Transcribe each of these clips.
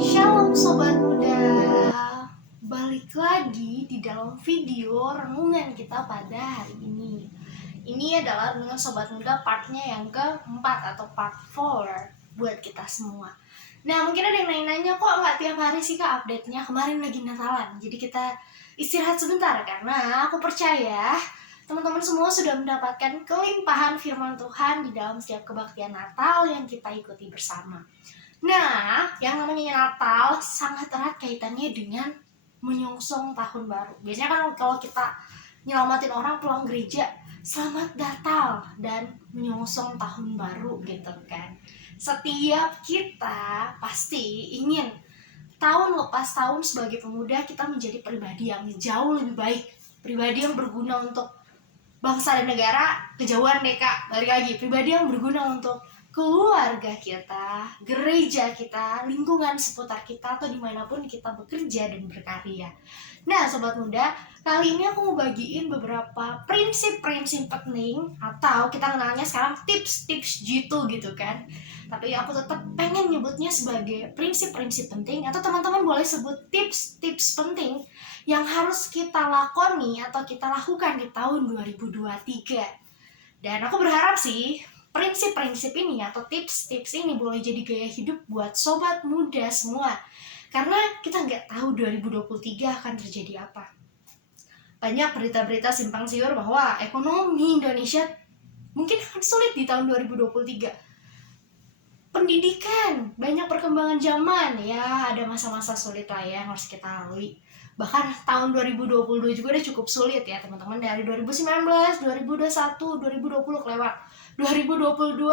Shalom Sobat Muda, balik lagi di dalam video renungan kita pada hari ini. Ini adalah renungan Sobat Muda partnya yang keempat atau part 4 buat kita semua. Nah, mungkin ada yang nanya-nanya, kok nggak tiap hari sih Kak update-nya? Kemarin lagi Natalan, jadi kita istirahat sebentar karena aku percaya teman-teman semua sudah mendapatkan kelimpahan firman Tuhan di dalam setiap kebaktian Natal yang kita ikuti bersama. Nah, yang namanya Natal sangat erat kaitannya dengan menyongsong tahun baru. Biasanya kan kalau kita nyelamatin orang pulang gereja, selamat Natal dan menyongsong tahun baru gitu kan. Setiap kita pasti ingin tahun lepas tahun sebagai pemuda kita menjadi pribadi yang jauh lebih baik, pribadi yang berguna untuk bangsa dan negara. Kejauhan deh Kak, balik lagi, pribadi yang berguna untuk keluarga kita, gereja kita, lingkungan seputar kita, atau dimanapun kita bekerja dan berkarya. Nah Sobat Muda, kali ini aku mau bagiin beberapa prinsip-prinsip penting, atau kita kenalnya sekarang tips-tips jitu gitu kan. Tapi aku tetap pengen nyebutnya sebagai prinsip-prinsip penting, atau teman-teman boleh sebut tips-tips penting yang harus kita lakoni atau kita lakukan di tahun 2023. Dan aku berharap sih prinsip-prinsip ini atau tips-tips ini boleh jadi gaya hidup buat sobat muda semua. Karena kita nggak tahu 2023 akan terjadi apa. Banyak berita-berita simpang siur bahwa ekonomi Indonesia mungkin akan sulit di tahun 2023. Pendidikan, banyak perkembangan zaman, ya ada masa-masa sulit lah ya yang harus kita lalui. Bahkan tahun 2022 juga udah cukup sulit ya teman-teman. Dari 2019, 2021, 2020 kelewat. 2022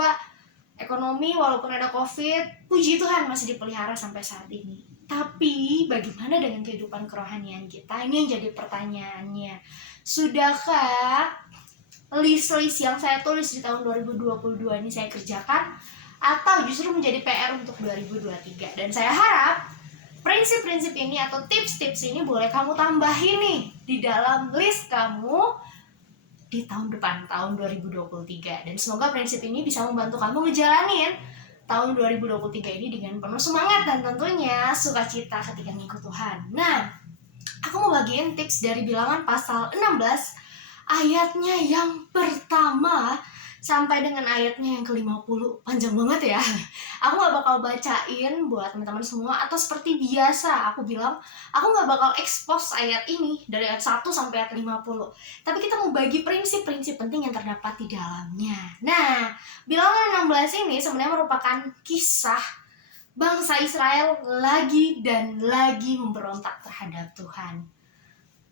ekonomi walaupun ada COVID, puji Tuhan masih dipelihara sampai saat ini. Tapi bagaimana dengan kehidupan kerohanian kita? Ini yang jadi pertanyaannya. Sudahkah list-list yang saya tulis di tahun 2022 ini saya kerjakan? Atau justru menjadi PR untuk 2023? Dan saya harap prinsip-prinsip ini atau tips-tips ini boleh kamu tambahin nih di dalam list kamu di tahun depan, tahun 2023. Dan semoga prinsip ini bisa membantu kamu ngejalanin tahun 2023 ini dengan penuh semangat dan tentunya sukacita ketika ngikut Tuhan. Nah, aku mau bagiin tips dari Bilangan pasal 16 ayatnya yang pertama sampai dengan ayatnya yang ke-50. Panjang banget ya. Aku gak bakal bacain buat teman-teman semua, atau seperti biasa aku bilang, aku gak bakal expose ayat ini dari ayat 1 sampai ayat 50. Tapi kita mau bagi prinsip-prinsip penting yang terdapat di dalamnya. Nah, Bilangan 16 ini sebenarnya merupakan kisah bangsa Israel lagi dan lagi memberontak terhadap Tuhan.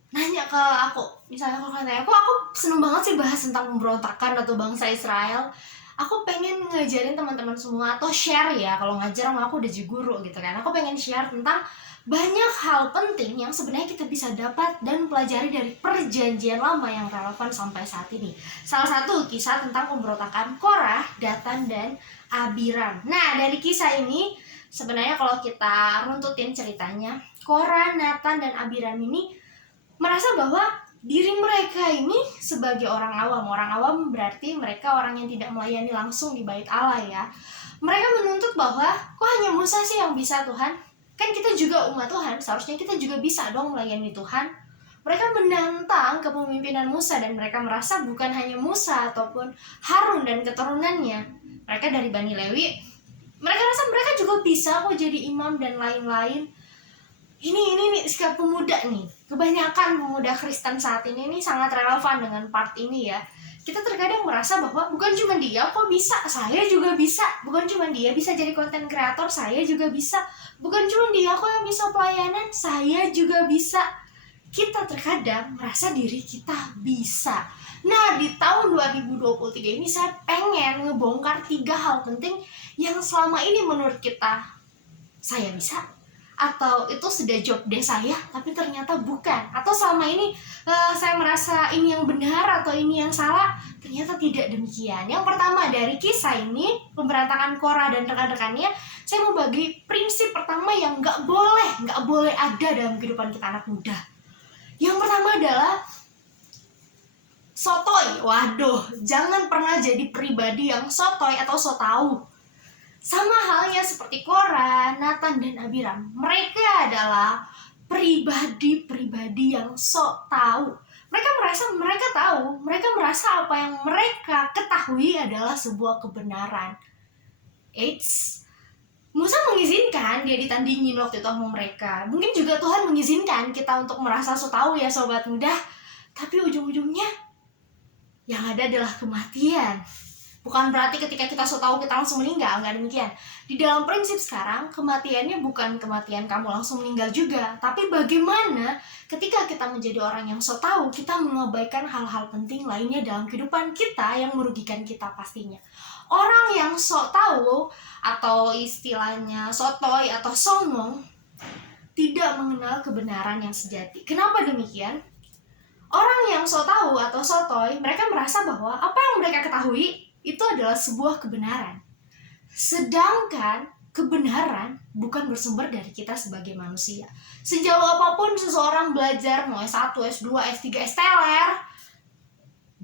Nanya ke aku, misalnya kalau kalian tanya, kok aku seneng banget sih bahas tentang pemberontakan atau bangsa Israel. Aku pengen ngajarin teman-teman semua, atau share ya, kalau ngajar sama aku udah jadi guru gitu kan. Aku pengen share tentang banyak hal penting yang sebenarnya kita bisa dapat dan pelajari dari perjanjian lama yang relevan sampai saat ini. Salah satu kisah tentang pemberontakan Korah, Datan, dan Abiram. Nah, dari kisah ini sebenarnya kalau kita runtutin ceritanya, Korah, Datan, dan Abiram ini merasa bahwa diri mereka ini sebagai orang awam berarti mereka orang yang tidak melayani langsung di bait Allah ya. Mereka menuntut bahwa kok hanya Musa sih yang bisa Tuhan? Kan kita juga umat Tuhan, seharusnya kita juga bisa dong melayani Tuhan. Mereka menantang kepemimpinan Musa dan mereka merasa bukan hanya Musa ataupun Harun dan keturunannya, mereka dari Bani Lewi, mereka rasa mereka juga bisa kok jadi imam dan lain-lain. Ini sikap pemuda nih. Kebanyakan pemuda Kristen saat ini sangat relevan dengan part ini ya. Kita terkadang merasa bahwa bukan cuma dia kok bisa, saya juga bisa. Bukan cuma dia bisa jadi konten kreator, saya juga bisa. Bukan cuma dia kok yang bisa pelayanan, saya juga bisa. Kita terkadang merasa diri kita bisa. Nah, di tahun 2023 ini saya pengen ngebongkar 3 hal penting yang selama ini menurut kita saya bisa, atau itu sudah job desk saya tapi ternyata bukan, atau selama ini saya merasa ini yang benar atau ini yang salah, ternyata tidak demikian. Yang pertama dari kisah ini, pemberontakan Korah dan rekan-rekannya, saya mau bagi prinsip pertama yang nggak boleh ada dalam kehidupan kita anak muda. Yang pertama adalah sotoy. Waduh, jangan pernah jadi pribadi yang sotoy atau so tahu. Sama halnya seperti Korah, Nathan, dan Abiram. Mereka adalah pribadi-pribadi yang sok tahu. Mereka merasa apa yang mereka ketahui adalah sebuah kebenaran. Eits, Musa mengizinkan dia ditandingin waktu itu sama mereka. Mungkin juga Tuhan mengizinkan kita untuk merasa so tahu ya sobat muda. Tapi ujung-ujungnya yang ada adalah kematian. Bukan berarti ketika kita so tahu kita langsung meninggal, nggak demikian. Di dalam prinsip sekarang, kematiannya bukan kematian kamu langsung meninggal juga, tapi bagaimana ketika kita menjadi orang yang so tahu, kita mengabaikan hal-hal penting lainnya dalam kehidupan kita yang merugikan kita pastinya. Orang yang so tahu, atau istilahnya sotoy atau songong, tidak mengenal kebenaran yang sejati. Kenapa demikian? Orang yang so tahu atau sotoy, mereka merasa bahwa apa yang mereka ketahui itu adalah sebuah kebenaran. Sedangkan kebenaran bukan bersumber dari kita sebagai manusia. Sejauh apapun seseorang belajar mau S1, S2, S3, S-teler,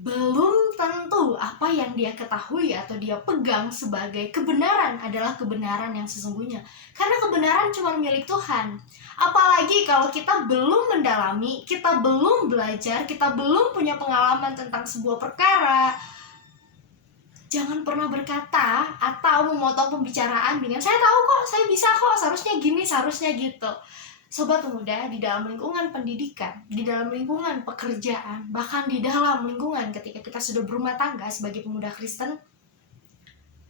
belum tentu apa yang dia ketahui atau dia pegang sebagai kebenaran adalah kebenaran yang sesungguhnya. Karena kebenaran cuma milik Tuhan. Apalagi kalau kita belum mendalami, kita belum belajar, kita belum punya pengalaman tentang sebuah perkara, jangan pernah berkata atau memotong pembicaraan dengan saya tahu kok, saya bisa kok, seharusnya gini, seharusnya gitu. Sobat muda, di dalam lingkungan pendidikan, di dalam lingkungan pekerjaan, bahkan di dalam lingkungan ketika kita sudah berumah tangga sebagai pemuda Kristen,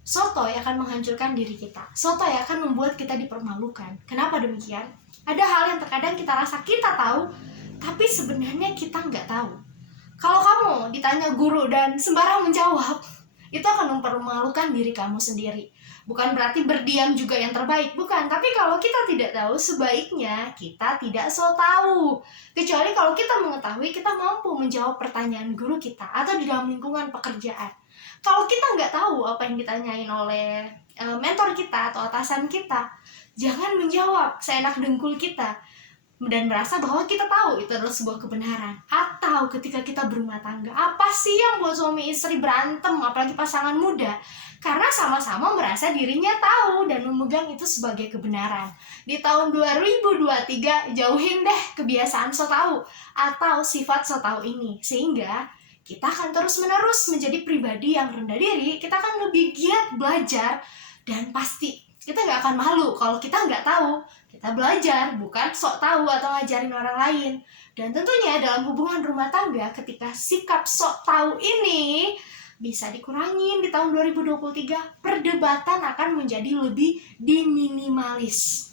sotoy akan menghancurkan diri kita. Sotoy akan membuat kita dipermalukan. Kenapa demikian? Ada hal yang terkadang kita rasa kita tahu, tapi sebenarnya kita nggak tahu. Kalau kamu ditanya guru dan sembarang menjawab, itu akan mempermalukan diri kamu sendiri. Bukan berarti berdiam juga yang terbaik, bukan. Tapi kalau kita tidak tahu, sebaiknya kita tidak so tahu. Kecuali kalau kita mengetahui, kita mampu menjawab pertanyaan guru kita atau di dalam lingkungan pekerjaan. Kalau kita nggak tahu apa yang ditanyain oleh mentor kita atau atasan kita, jangan menjawab seenak dengkul kita dan merasa bahwa kita tahu itu adalah sebuah kebenaran. Atau ketika kita berumah tangga, apa sih yang buat suami istri berantem, apalagi pasangan muda? Karena sama-sama merasa dirinya tahu dan memegang itu sebagai kebenaran. Di tahun 2023, jauhin deh kebiasaan so tahu atau sifat so tahu ini, sehingga kita akan terus-menerus menjadi pribadi yang rendah diri. Kita akan lebih giat belajar, dan pasti kita nggak akan malu kalau kita nggak tahu. Kita belajar, bukan sok tahu atau ngajarin orang lain. Dan tentunya dalam hubungan rumah tangga, ketika sikap sok tahu ini bisa dikurangin di tahun 2023, perdebatan akan menjadi lebih diminimalis.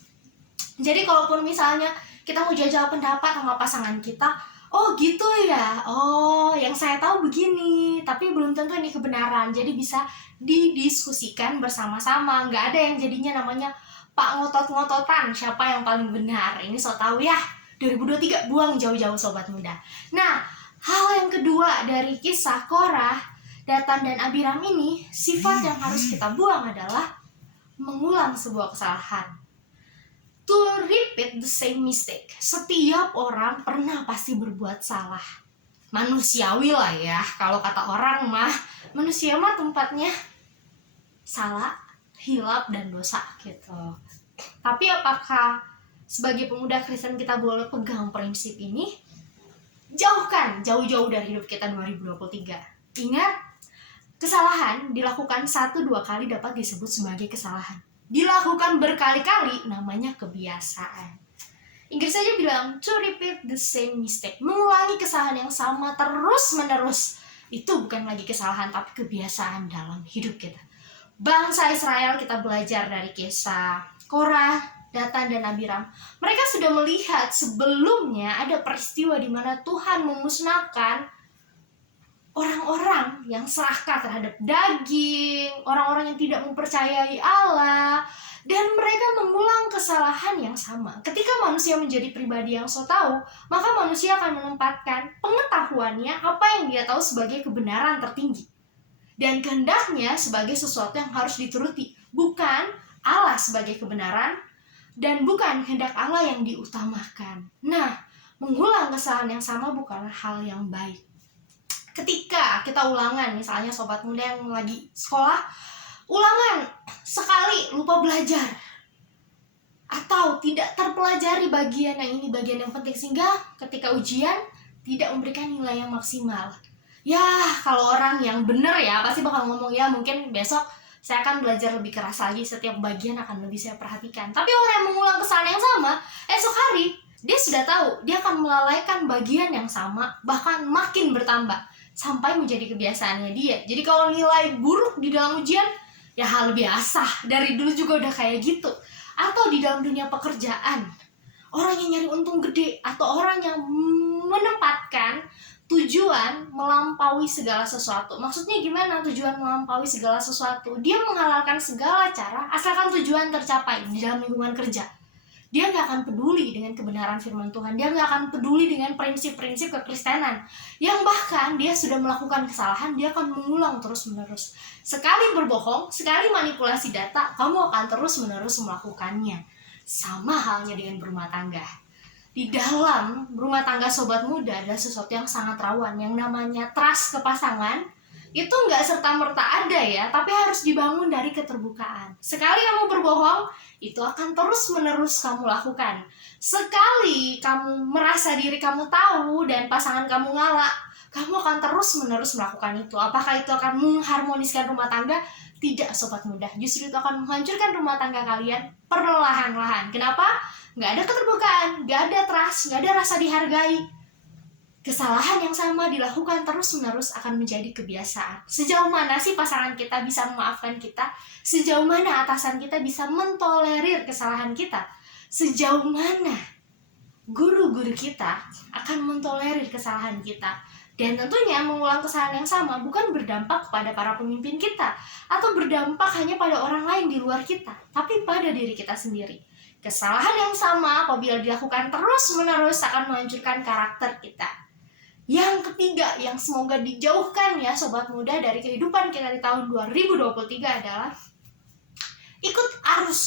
Jadi kalaupun misalnya kita mau jajal pendapat sama pasangan kita, oh gitu ya, oh yang saya tahu begini, tapi belum tentu ini kebenaran. Jadi bisa didiskusikan bersama-sama, nggak ada yang jadinya namanya Pak ngotot-ngototan siapa yang paling benar. Ini so tahu ya, 2023 buang jauh-jauh sobat muda. Nah, hal yang kedua dari kisah Korah, Datan, dan Abiram ini, sifat yang harus kita buang adalah mengulang sebuah kesalahan. To repeat the same mistake. Setiap orang pernah pasti berbuat salah. Manusiawi lah ya, kalau kata orang mah, manusia mah tempatnya salah, hilap, dan dosa gitu. Tapi apakah sebagai pemuda Kristen kita boleh pegang prinsip ini? Jauhkan jauh-jauh dari hidup kita 2023. Ingat, kesalahan dilakukan 1-2 kali dapat disebut sebagai kesalahan. Dilakukan berkali-kali namanya kebiasaan. Inggris saja bilang to repeat the same mistake, mengulangi kesalahan yang sama terus-menerus. Itu bukan lagi kesalahan, tapi kebiasaan dalam hidup kita. Bangsa Israel, kita belajar dari kisah Korah, Datan, dan Abiram. Mereka sudah melihat sebelumnya ada peristiwa di mana Tuhan memusnahkan orang-orang yang serakah terhadap daging, orang-orang yang tidak mempercayai Allah, dan mereka mengulang kesalahan yang sama. Ketika manusia menjadi pribadi yang so tahu, maka manusia akan menempatkan pengetahuannya, apa yang dia tahu, sebagai kebenaran tertinggi. Dan kehendaknya sebagai sesuatu yang harus dituruti, bukan Allah sebagai kebenaran, dan bukan kehendak Allah yang diutamakan. Nah, mengulang kesalahan yang sama bukanlah hal yang baik. Ketika kita ulangan, misalnya sobat muda yang lagi sekolah, Ulangan sekali lupa belajar, atau tidak terpelajari bagian yang ini, bagian yang penting, sehingga ketika ujian tidak memberikan nilai yang maksimal. Ya, kalau orang yang benar ya pasti bakal ngomong, ya mungkin besok saya akan belajar lebih keras lagi, setiap bagian akan lebih saya perhatikan. Tapi orang yang mengulang kesalahan yang sama, esok hari dia sudah tahu dia akan melalaikan bagian yang sama, bahkan makin bertambah sampai menjadi kebiasaannya dia. Jadi kalau nilai buruk di dalam ujian, ya hal biasa, dari dulu juga udah kayak gitu. Atau di dalam dunia pekerjaan, orang yang nyari untung gede, atau orang yang menempatkan tujuan melampaui segala sesuatu. Maksudnya gimana tujuan melampaui segala sesuatu? Dia menghalalkan segala cara asalkan tujuan tercapai di dalam lingkungan kerja. Dia nggak akan peduli dengan kebenaran firman Tuhan. Dia nggak akan peduli dengan prinsip-prinsip kekristenan. Yang bahkan dia sudah melakukan kesalahan, dia akan mengulang terus-menerus. Sekali berbohong, sekali manipulasi data, kamu akan terus-menerus melakukannya. Sama halnya dengan berumah tangga. Di dalam rumah tangga sobat muda ada sesuatu yang sangat rawan, yang namanya trust ke pasangan. Itu nggak serta-merta ada ya, tapi harus dibangun dari keterbukaan. Sekali kamu berbohong, itu akan terus-menerus kamu lakukan. Sekali kamu merasa diri kamu tahu dan pasangan kamu ngalah, kamu akan terus-menerus melakukan itu. Apakah itu akan mengharmoniskan rumah tangga? Tidak, sobat muda. Justru itu akan menghancurkan rumah tangga kalian perlahan-lahan. Kenapa? Nggak ada keterbukaan, nggak ada trust, nggak ada rasa dihargai. Kesalahan yang sama dilakukan terus-menerus akan menjadi kebiasaan. Sejauh mana sih pasangan kita bisa memaafkan kita? Sejauh mana atasan kita bisa mentolerir kesalahan kita? Sejauh mana guru-guru kita akan mentolerir kesalahan kita? Dan tentunya mengulang kesalahan yang sama bukan berdampak kepada para pemimpin kita, atau berdampak hanya pada orang lain di luar kita, tapi pada diri kita sendiri. Kesalahan yang sama apabila dilakukan terus-menerus akan menghancurkan karakter kita. Yang ketiga, yang semoga dijauhkan ya sobat muda dari kehidupan kita di tahun 2023 adalah ikut arus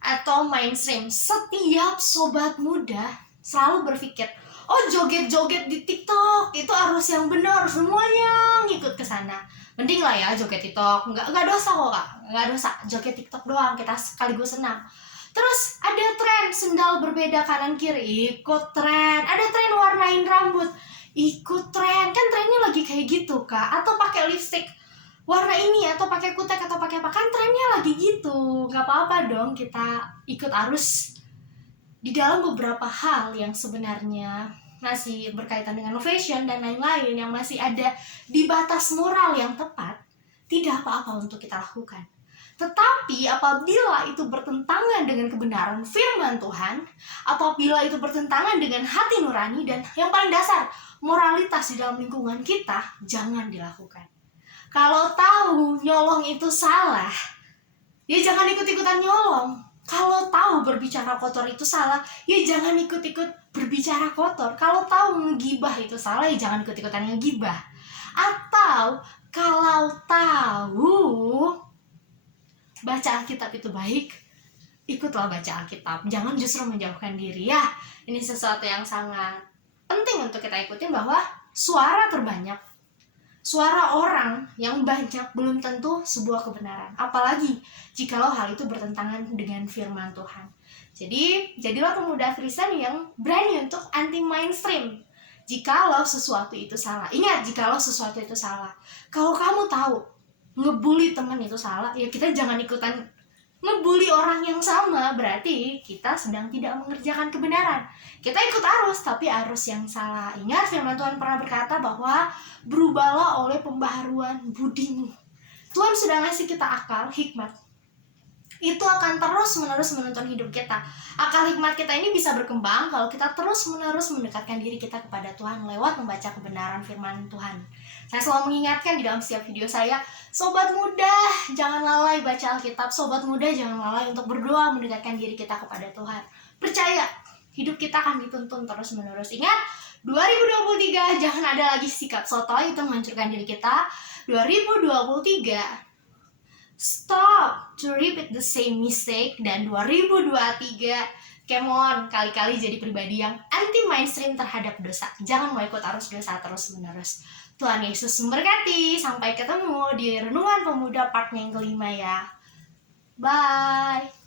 atau mainstream. Setiap sobat muda selalu berpikir, oh joget-joget di TikTok itu arus yang benar, semuanya ngikut ke sana. Mending lah ya joget TikTok, nggak dosa kok kak, nggak dosa, joget TikTok doang, kita sekaligus senang. Terus ada tren sendal berbeda kanan kiri, ikut tren. Ada tren warnain rambut, ikut tren. Kan trennya lagi kayak gitu kak. Atau pakai lipstick warna ini, atau pakai kutek, atau pakai apa, kan trennya lagi gitu. Gak apa-apa dong kita ikut arus di dalam beberapa hal yang sebenarnya masih berkaitan dengan fashion dan lain-lain, yang masih ada di batas moral yang tepat. Tidak apa-apa untuk kita lakukan. Tetapi apabila itu bertentangan dengan kebenaran firman Tuhan, apabila itu bertentangan dengan hati nurani, dan yang paling dasar, moralitas di dalam lingkungan kita, jangan dilakukan. Kalau tahu nyolong itu salah, ya jangan ikut-ikutan nyolong. Kalau tahu berbicara kotor itu salah, ya jangan ikut-ikut berbicara kotor. Kalau tahu ngegibah itu salah, ya jangan ikut-ikutan ngegibah. Atau kalau tahu baca Alkitab itu baik, ikutlah baca Alkitab. Jangan justru menjauhkan diri ya. Ini sesuatu yang sangat penting untuk kita ikutin, bahwa suara terbanyak, suara orang yang banyak belum tentu sebuah kebenaran. Apalagi jikalau hal itu bertentangan dengan firman Tuhan. Jadi, jadilah pemuda Kristen yang berani untuk anti mainstream. Jikalau sesuatu itu salah. Ingat, jikalau sesuatu itu salah. Kalau kamu tahu ngebully teman itu salah, ya kita jangan ikutan ngebully orang yang sama. Berarti kita sedang tidak mengerjakan kebenaran. Kita ikut arus, tapi arus yang salah. Ingat, firman Tuhan pernah berkata bahwa berubahlah oleh pembaharuan budimu. Tuhan sudah ngasih kita akal, hikmat. Itu akan terus-menerus menuntun hidup kita. Akal hikmat kita ini bisa berkembang kalau kita terus-menerus mendekatkan diri kita kepada Tuhan lewat membaca kebenaran firman Tuhan. Saya selalu mengingatkan di dalam setiap video saya, sobat muda jangan lalai baca Alkitab, sobat muda jangan lalai untuk berdoa mendekatkan diri kita kepada Tuhan. Percaya, hidup kita akan dituntun terus-menerus. Ingat, 2023 jangan ada lagi sikap sotoy itu menghancurkan diri kita. 2023 stop to repeat the same mistake. Dan 2023 come on, kali-kali jadi pribadi yang anti mainstream terhadap dosa. Jangan mau ikut arus dosa terus-menerus. Tuhan Yesus memberkati. Sampai ketemu di Renungan Pemuda part yang kelima ya. Bye.